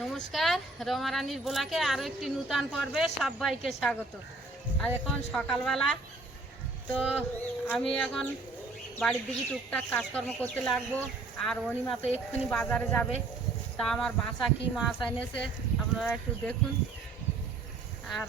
নমস্কার, রমা রানীর ব্লগে আরও একটি নূতন পর্বে সবাইকে স্বাগত। আর এখন সকালবেলা, তো আমি এখন বাড়ির দিকে টুকটাক কাজকর্ম করতে লাগবো। আর অনিমা তো এক্ষুনি বাজারে যাবে, তা আমার বাসা কি মাছ এনেছে আপনারা একটু দেখুন। আর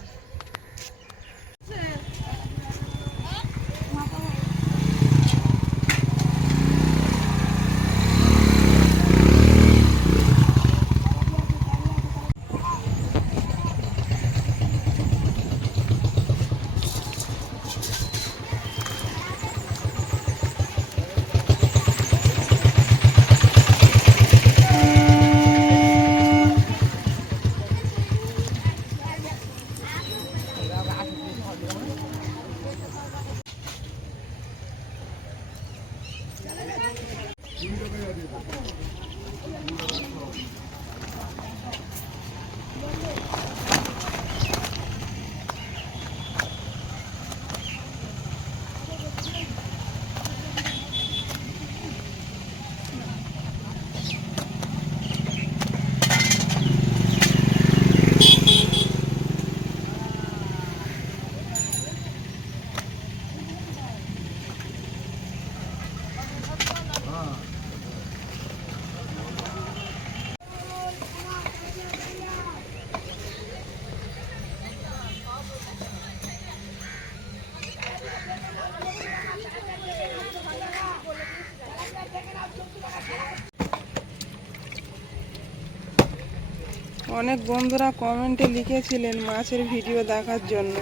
অনেক বন্ধুরা কমেন্টে লিখেছিলেন মাছের ভিডিও দেখার জন্য,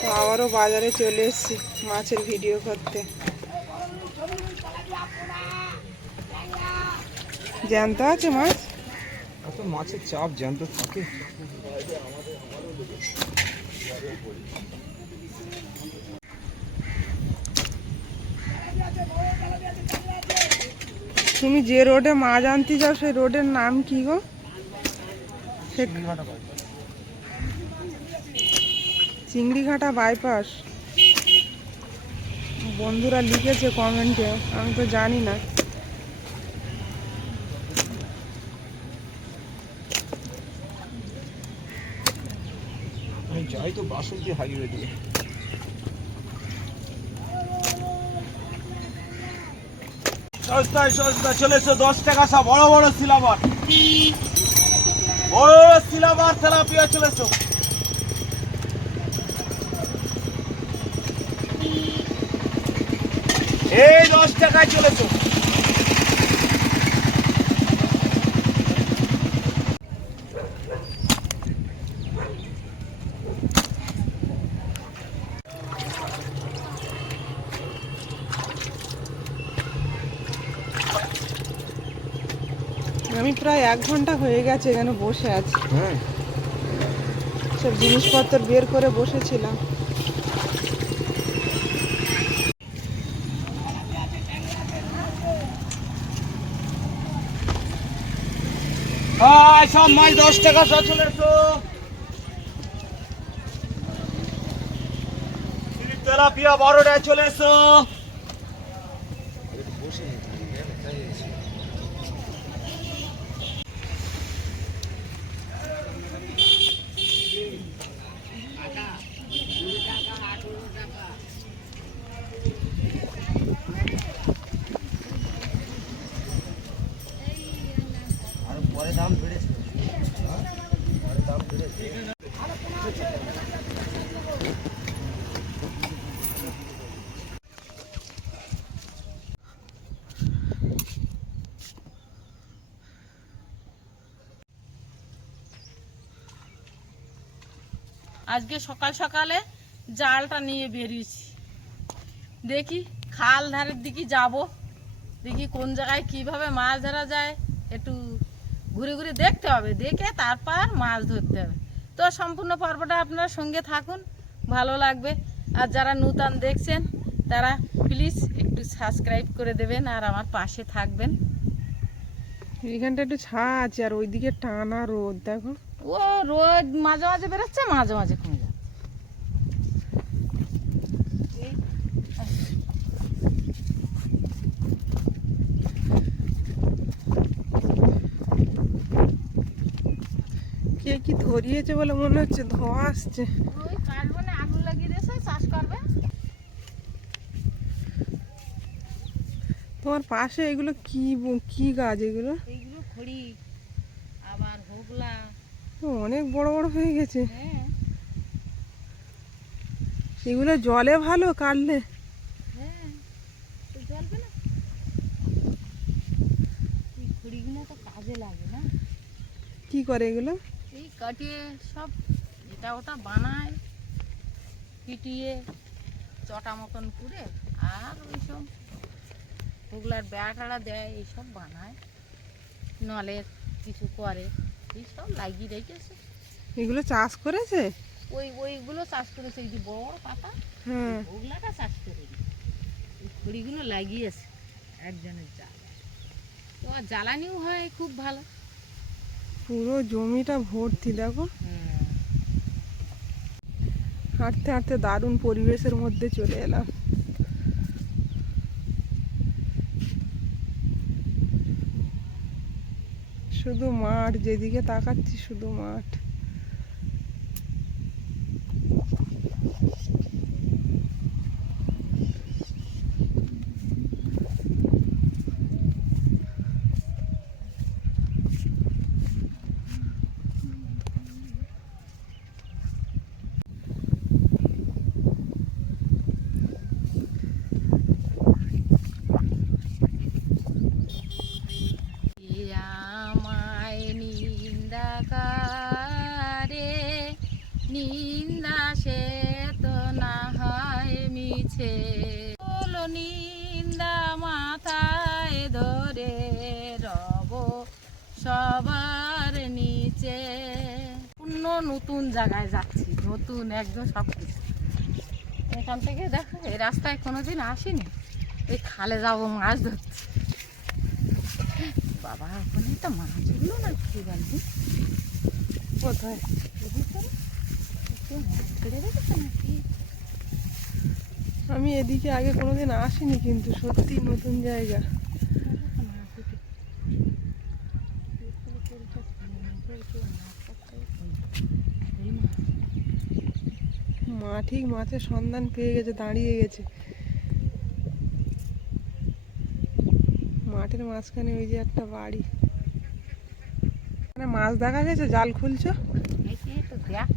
তো আবারও বাজারে চলে এসেছি মাছের ভিডিও করতে। জ্যান্ত আছে মাছ, এত মাছের চাপ জ্যান্ত থাকে। তুমি যে রোডে মাছ আনতে যাও সেই রোডের নাম কি গো? চিংড়িঘাটা বাইপাস। বন্ধুরা লিখেছে কমেন্টে, আমি তো জানি না। আমি যাই তো বাসন্তী হাইওয়ে দিয়ে। সস্তায় সস্তা চলে এসো, 10 টাকা সব বড় বড় সিলাবার, বড় বড় সিলাবার তেলাপিয়া চলে এসো। এই 10 টাকায় চলে এসো। আমি প্রায় 1 ঘন্টা হয়ে গেছে এখানে বসে আছি, হ্যাঁ, সব জিনিসপত্র বের করে বসেছিলাম। সব মাছ 10 টাকা সব চলে এসো। তেলাপিয়া 12 টাকায় চলে এসো। আজকে সকাল সকালে জালটা নিয়ে বেরিয়েছি, দেখি খাল ধারের দিকে যাব, দেখি কোন জায়গায় কিভাবে মাছ ধরা যায় একটু ঘুরে ঘুরে দেখতে হবে, দেখে তারপর মাছ ধরতে হবে। তো সম্পূর্ণ পর্বটা আপনার সঙ্গে থাকুন, ভালো লাগবে। আর যারা নূতন দেখছেন তারা প্লিজ একটু সাবস্ক্রাইব করে দেবেন আর আমার পাশে থাকবেন। এইখানটা একটু ছায়া আছে আর ওইদিকে টানা রোদ, দেখো। ও রোদ মাঝে মাঝে বেরোচ্ছে, মাঝে মাঝে কমে যাচ্ছে। কে কি ধরিয়েছে বলে মনে হচ্ছে, ধোঁয়া আসছে। ওই কাটবে না, আগুন লাগিয়ে দিয়েছে, চাষ করবে। তোমার পাশে এগুলো কি কি গাছ এগুলো? এইগুলো খড়ি, আবার হোগলা। ও, অনেক বড় বড় হয়ে গেছে। হ্যাঁ এগুলো জলে ভালো কাটলে। হ্যাঁ, তো জ্বলবে না। এই খড়িগুলো তো কাজে লাগে না। কি করে এগুলো? এই কাটিয়ে সব এটা ওটা বানায়, পিটিয়ে চটা মতন করে, আর ওইসব ওগুলার বেড়াটাড়া দেয়, এইসব বানায়, নলের কিছু করে, এইসব লাগিয়ে রেখেছে। এগুলো চাষ করেছে? ওইগুলো চাষ করেছে, এই যে বড় পাতা, হ্যাঁ। ওগুলাটা চাষ করে ওই খড়িগুলো লাগিয়েছে একজনের জাল। তো আর জ্বালানিও হয় খুব ভালো। পুরো জমিটা ভর্তি দেখো। হাঁটতে হাঁটতে দারুণ পরিবেশের মধ্যে চলে এলাম। শুধু মাঠ, যেদিকে তাকাচ্ছি শুধু মাঠ। আমায় নিন্দা করে, নিন্দা সে তো না হয় মিছে, বলো নিন্দা মাথায় ধরে রব সবার নিচে। পূর্ণ নতুন জায়গায় যাচ্ছি, নতুন একদম সব কিছু। এখান থেকে দেখো, এই রাস্তায় কোনোদিন আসিনি, এই খালে যাবো মাছ ধরতে। বাবা, ওখানে তো মাছগুলো না কি বলবি, কোথায়? মাছ ছেড়ে রেখেছে নাকি? আমি এদিকে আগে কোনোদিন আসিনি, কিন্তু সত্যি নতুন জায়গা। মা ঠিক মাছের সন্ধান পেয়ে গেছে, দাঁড়িয়ে গেছে মাঠের মাঝখানে। ওই যে একটা বাড়ি, মানে মাছ দেখা গেছে, জাল খুলছো? তো দেখ,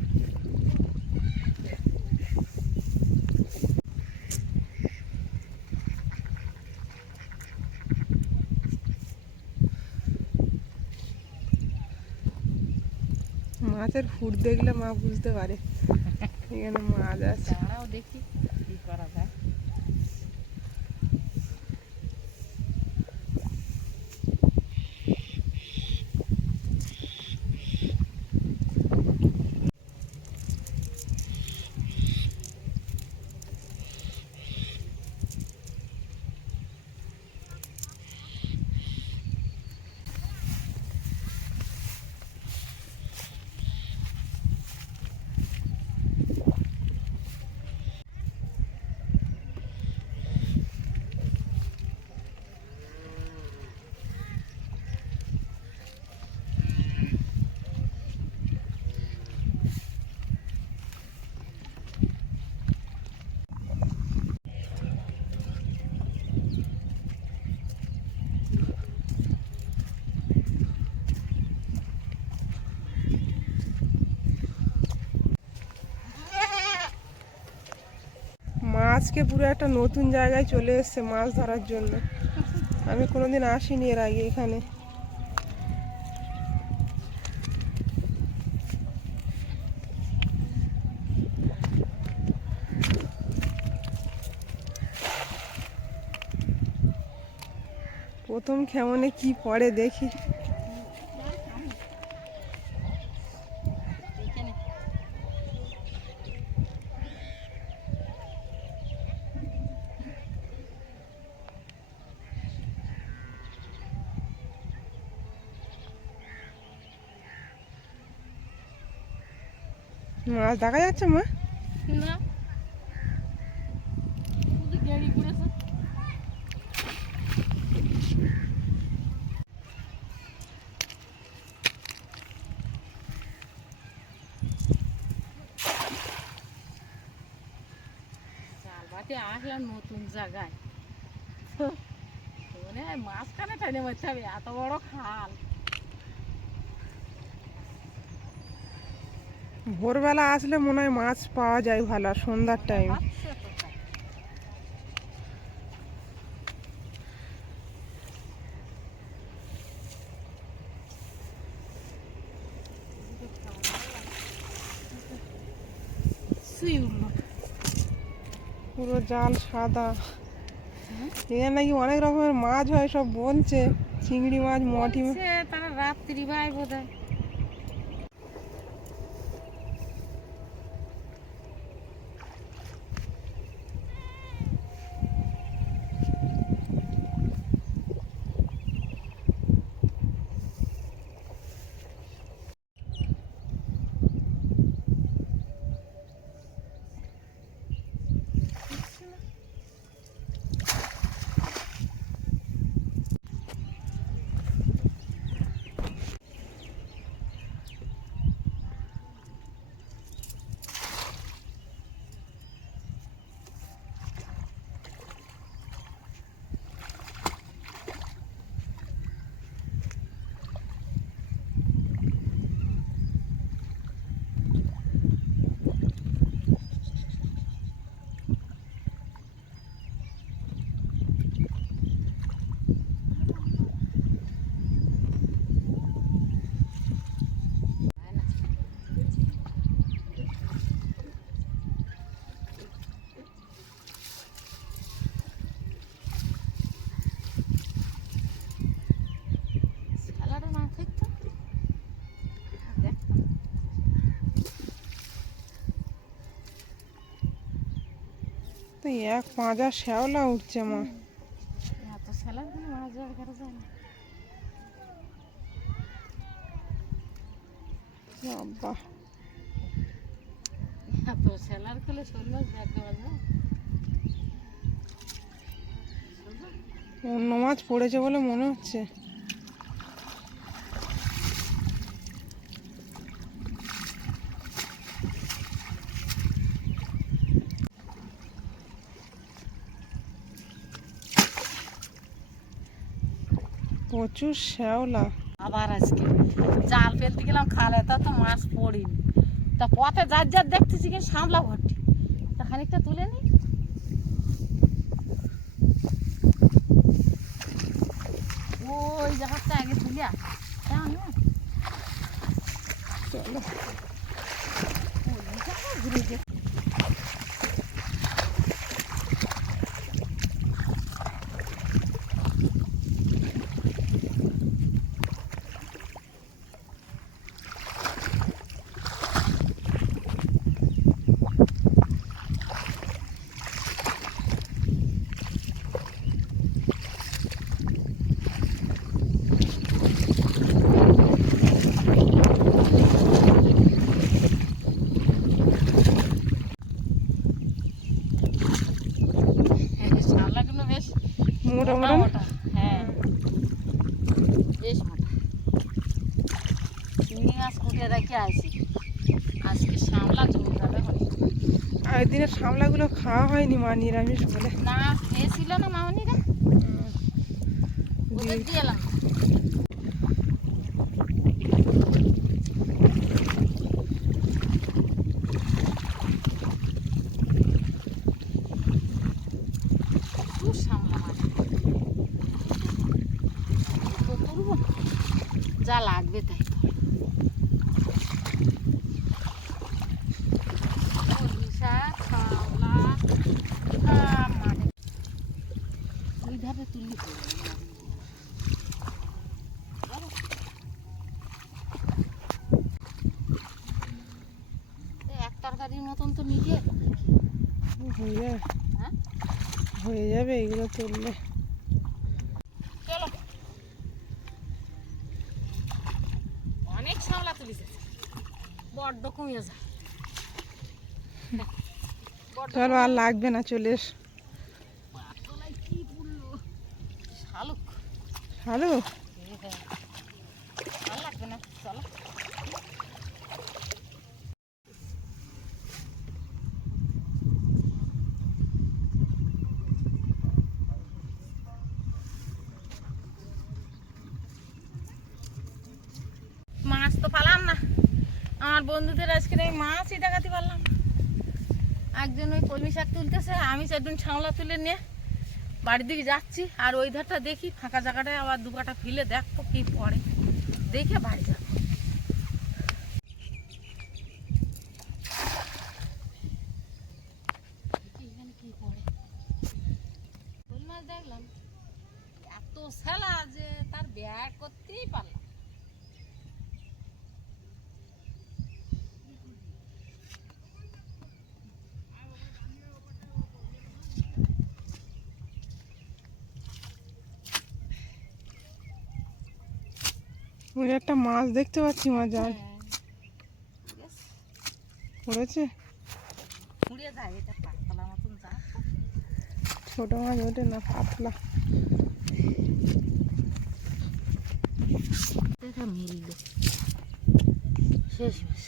মাছের ফুট দেখলে মা বুঝতে পারে এখানে মাছ আছে। দাঁড়াও দেখি কি করা যায়। আজকে পুরো একটা নতুন জায়গায় চলে এসেছে মাছ ধরার জন্য। আমি কোনোদিন আসিনি এর আগে এখানে। প্রথম কেমনে কি পড়ে দেখি। মাছ দেখা যাচ্ছে মা? না, শুধু গেড়ি পড়েছে। রাতে আসলাম নতুন জায়গায়, তো মনে হয় মাঝখানে টেনে মারতে হবে, এত বড় খাল। ভোরবেলা আসলে মনে হয় মাছ পাওয়া যায় ভালো, আর সন্ধ্যার টাইম। হচ্ছে তো তাই। শুই উঠলো। পুরো জাল সাদা। এখানে নাকি অনেক রকমের মাছ হয়, সব বলছে চিংড়ি মাছ, মটি মাছ। বলছে তারা রাত্রি ভাই বোধ হয়। খেলাটা না থাকতো দেখ। তো এক পাঁজা শ্যাওলা উঠছে মা। এত স্যালাড কোনো মাছ ধরা করা যায় না। বাবা, এত স্যালাড খেলে শোল মাছ দেখতে পাওয়া যায়। অন্য মাছ পড়েছে বলে মনে হচ্ছে। প্রচুর শ্যাওলা। আবার আজকে জাল ফেলতে গেলাম খালে, তা তো মাছ পড়িনি। তা পথে যার যার দেখতেছি কি সামলা ভর্তি, তা খানিকটা তুলে নি। ওই জায়গাটা আগে তুলিয়া কেমন চলো ঘুরে যে। শামলাগুলো বেশ মোটা মোটা মোটা। মোটা, হ্যাঁ বেশ মোটা। চিংড়ি মাছ কুটে রেখে আছি, আজকে শামলা জমি যাবে। আর দিনের শামলাগুলো খাওয়া হয়নি মা, নিরামিষ বলে। না খেয়েছিল না মামনিরা, ওদের দিয়ে এলাম। প্রচুর শামলা মাছ, তো তুলবো না, যা লাগবে তাই তো। শাক, শামলা, মানে ওই ধারে তুললি এক তরকারির মতন তো নিজে হয়ে যাবে, হ্যাঁ। হয়ে যাবে এগুলো তুললে। চলো, অনেক শামলা তুলিছে, বড্ড কমিয়ে যায়। চলো আর লাগবে না, চলে এস। পাতলায় কি পড়লো, শালুক। হ্যালো, আর লাগবে না, চলো। আমার বন্ধুদের আজকে এই মাছই দেখাতে পারলাম না। একজন ওই কলমি শাক তুলতেছে, আমি চারজন ছাওলা তুলে নিয়ে বাড়ির দিকে যাচ্ছি। আর ওই ধারটা দেখি ফাঁকা জায়গাটায় আবার দু কাটা ফিলে দেখবো কি পড়ে, দেখে বাড়ি যাবো। এখানে কি পড়ে কল মাছ দেখলাম, এত সেলা যে তার ব্যাগ করতেই পারলাম। ওই একটা মাছ দেখতে পাচ্ছি, মা জাল পড়েছে। উড়ে যায়, এটা পাতলা মতন যায়। ছোট মাছ ওঠে না, পাতলা। এটা মিলল শেষ মাস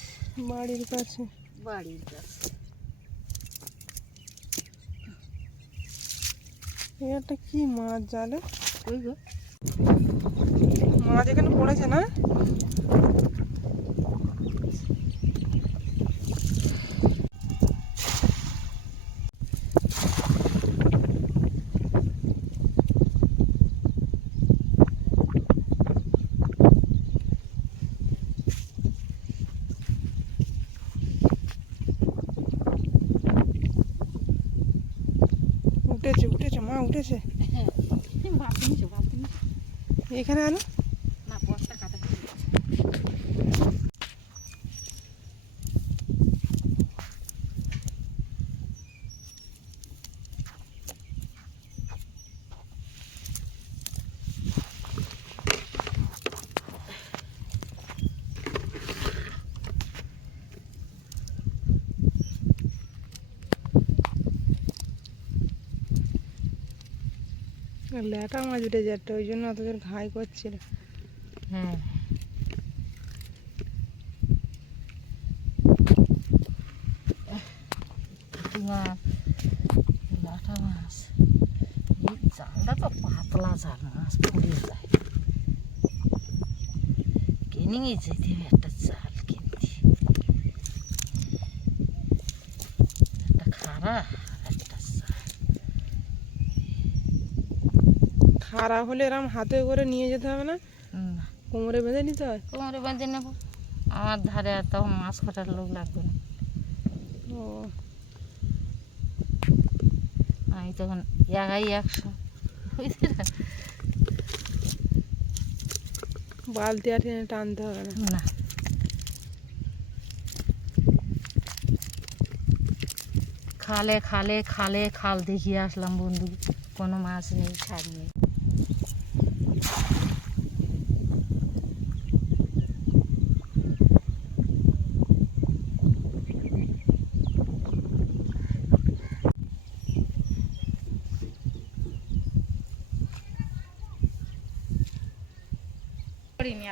বাড়ির কাছে। বাড়ির কাছে। এই একটা কি মাছ জালে, ওই গো মাছ এখানে পড়েছে না? উঠেছে উঠেছে মা, উঠেছে। এখানে আনো। না বস্তা কাটা ল্যাটা মাছ উঠে যাচ্ছে, ওই জন্য অত জোর ঘাই করছিল। হ্যাঁ লাটা মাছ, এই জালটা তো পাতলা জাল, মাছ পড়ে যায়। কিনে নিয়ে যেতে হবে একটা জাল কিনতে, একটা খাড়া একটা জাল। খারাপ হলে এরম হাতে করে নিয়ে যেতে হবে না, না কোমরে বেঁধে নিতে হয়। কোমরে বেঁধে নেবো, আমার ধারে আর তখন মাছ কাটার লোক লাগবে না। ও, আমি তখন একাই 100 বুঝলি না? বালতি আর টেনে টানতে হবে না। না খালে খালে খালে খাল দেখিয়ে আসলাম বন্ধু, কোনো মাছ নেই, ছাড় নেই।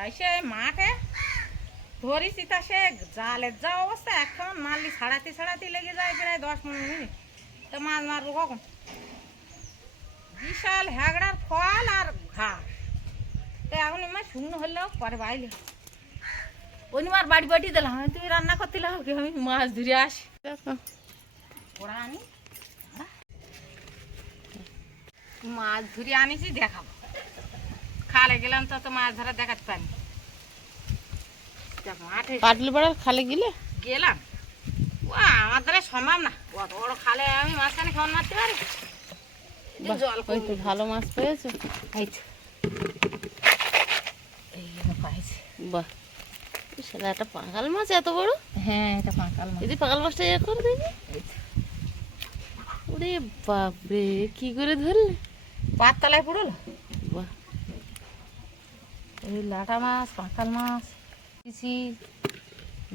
এসে মাঠে ধরিস তা সে জালের যা অবস্থা, এখন মারলি ছাড়াতে ছাড়াতে লেগে যায় প্রায় 10-15 মিনিট। তো মাছ মারবো কখন? বিশাল হ্যাগড়ার ফল আর ঘাস। তো এখন মাছ শুকনো হলেও পরে বাইলে অনিমার বাড়ি বাড়ি দিলাম, তুমি রান্না করতে লাও, আমি মাছ ধরে আসি। ওরা আনি মাছ ধরে আনিছি, দেখাবো। খালে গেলাম তো মাছ ধরা দেখাতে পারি। মাঠে পাটলি পাড়ার খালে গেলে গেলাম, ও আমার দ্বারা সম্ভব না, অত বড় খালে আমি মাঝখানে খাওয়ান মারতে পারি? জল ওই তো ভালো মাছ পেয়েছো। এই তো, এই পাইছি। বাহ, সেটা একটা পাঙ্গাল মাছ এত বড়। হ্যাঁ এটা পাঁকাল মাছ। যদি পাঙ্গাল মাছটা ইয়ে করে দেখি। ওরে বাপরে, কি করে ধরলে? পাততলায় পুরোলো। বাহ, এই লাটা মাছ, পাঁকাল মাছ কিছু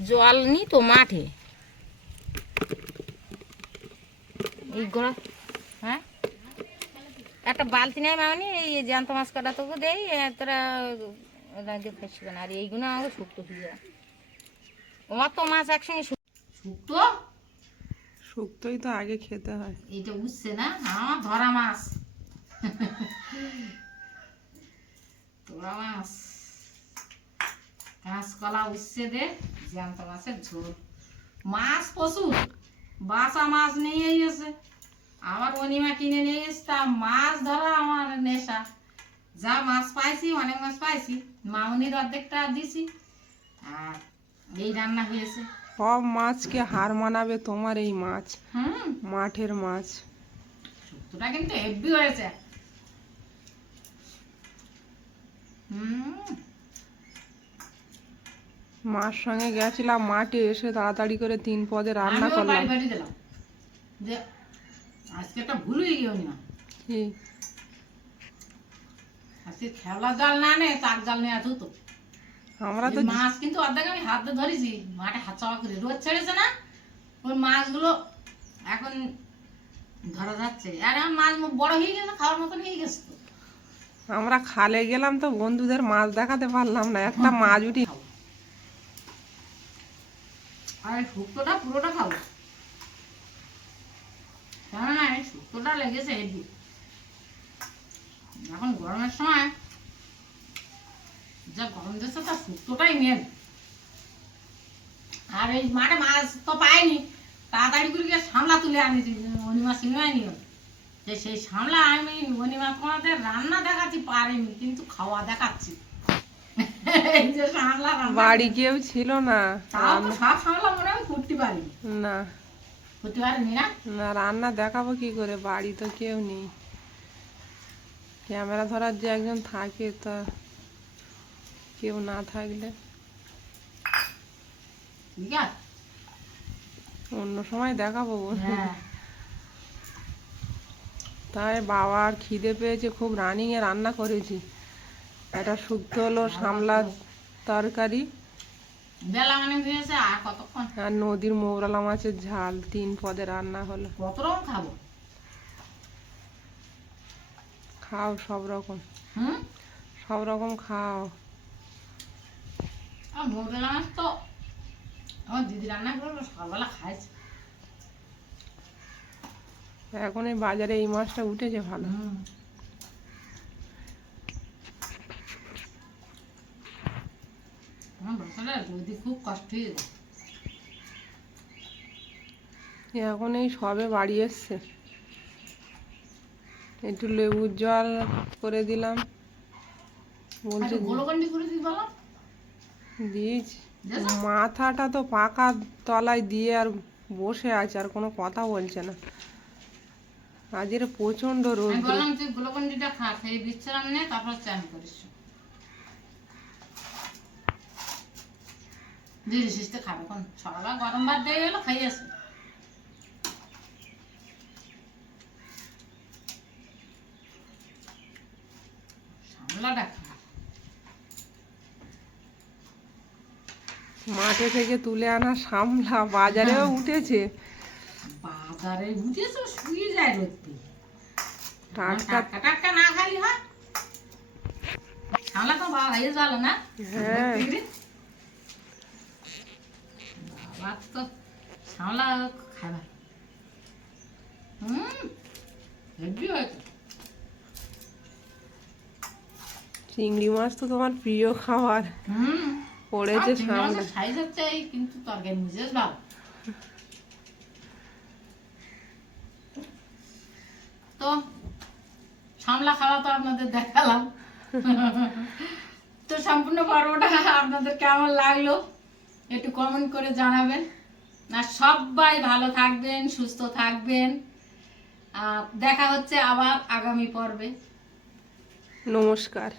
জল নি তো মাঠে। এই গোড়া, হ্যাঁ একটা বালতি নেই মামনি, এই জ্যান্ত মাছ কাটা তোকে দেই, তোরা ফেসবে না। আর এইগুলো আমাকে শুক্তো ফিরে অত মাছ একসঙ্গে শুক্তো, শুক্তোই তো আগে খেতে হয়। এইটা বুঝছে না, আমার ধরা মাছ। তোরা মাছ কাঁচ কাঁচকলা উচ্ছে দে জ্যান্ত মাছের ঝোল। মাছ প্রচুর, বাসা মাছ নিয়ে এসে আমার অনিমা কিনে নিয়ে এসে, তা মাছ ধরা আমার নেশা। যা মাছ পাইছি, অনেক মাছ পাইছি, মামনির অর্ধেকটা দিছি, আর এই রান্না হয়েছে। সব মাছকে হার মানাবে তোমার এই মাছ, হুম, মাঠের মাছ। শুক্তোটা কিন্তু হেভি হয়েছে। মার সঙ্গে গেছিলাম মাঠে, এসে তাড়াতাড়ি করে 3 পদে রান্না আমিও করলাম। বাড়ি বাড়ি দিলাম যে আজকে একটা ভুল হয়ে গেল না, কি? আজকে খেলা জাল না নে, তার জাল নিয়ে আসু তো। আমরা তো এই মাছ কিন্তু অর্ধেক আমি হাতে ধরেছি, মাঠে হাত চাওয়া করে রোদ ছেড়েছে না, ওই মাছগুলো এখন ধরা যাচ্ছে। আর এখন মাছ বড় হয়ে গেছে, খাওয়ার মতন হয়ে গেছে তো। আমরা খালে গেলাম তো বন্ধুদের মাছ দেখাতে পারলাম না, একটা মাছ উঠি। খাবো। আর এই শুক্তোটা পুরোটা খাবো, কেননা এই শুক্তোটা লেগেছে হেভি। এখন গরমের সময় যা গরম দিচ্ছে, তার শুক্তোটাই মেন। আর এই মাঠে মাছ তো পাইনি, তাড়াতাড়ি করে গিয়ে সামলা তুলে আনিছি, অনিমা সিনেমায় নিয়ে। সেই সামলা আমি অনিমা তোমাদের রান্না দেখাচ্ছি পারিনি, কিন্তু খাওয়া দেখাচ্ছি। এই যে সামলা রান্না, বাড়ি কেউ ছিল না, তাও তো সব সামলা মনে হয় করতে পারিনি, না করতে পারিনি না। না রান্না দেখাবো কি করে, বাড়ি তো কেউ নেই। ক্যামেরা ধরার যে একজন থাকে, তা কেউ না থাকলে ঠিক আছে, অন্য সময় দেখাবো। হ্যাঁ। তাই বাবার খিদে পেয়েছে খুব, রানিংয়ে রান্না করেছি। একটা শুক্তো হলো, সামলা তরকারি, বেলা মানে হয়েছে, আর কতক্ষণ আর নদীর মৌরলা মাছের ঝাল, 3 পদে রান্না হলো। কত রকম খাবো। খাও সব রকম, হুম, সব রকম খাও। আর মোরবেলা মাছ তো আমার দিদি রান্না করলো, সকালবেলা খাইছে। এখন এই বাজারে এই মাছটা উঠেছে ভালো। হুম, আমার বাচ্চাটা বৌদি খুব কষ্ট হয়ে যায়। এখন এই সবে বাড়ি এসছে, একটু লেবুর জল করে দিলাম, বলছে গোলকন্ডি করে দিই বলো, দিয়েছি। দিয়েছো? মাথাটা তো পাকা তলায় দিয়ে আর বসে আছে, আর কোনো কথা বলছে না। আজের প্রচন্ড আমি রোদ। বললাম তুই গোলকন্ডিটা খা, খেয়ে বিশ্রাম নে, তারপর চান করিস। দিদি সিস্তে খাবে কোন, সকালবেলা গরম ভাত দিয়ে গেলো, খাই আসে। সামলাটা খা। মাঠে থেকে তুলে আনা সামলা বাজারেও উঠেছে, বাজারে উঠেছে, শুয়ে যায় রোদে। টাটকা। টাটকা টাটকা না খালি হয়, সামলা তো বাবা হয়ে গেল না। হ্যাঁ। বাবা তো সামলা খাবে। হেভি হয়েছে। চিংড়ি মাছ তো তোমার প্রিয় খাবার, পড়েছে সামলা। সাইজ হচ্ছে এই, কিন্তু তরকারি মিশেষ ভালো। তো সামলা খাওয়া তো আপনাদের দেখালাম। তো সম্পূর্ণ পর্বটা আপনাদের কেমন লাগলো একটু কমেন্ট করে জানাবেন। আর সবাই ভালো থাকবেন, সুস্থ থাকবেন। দেখা হচ্ছে আবার আগামী পর্বে। নমস্কার।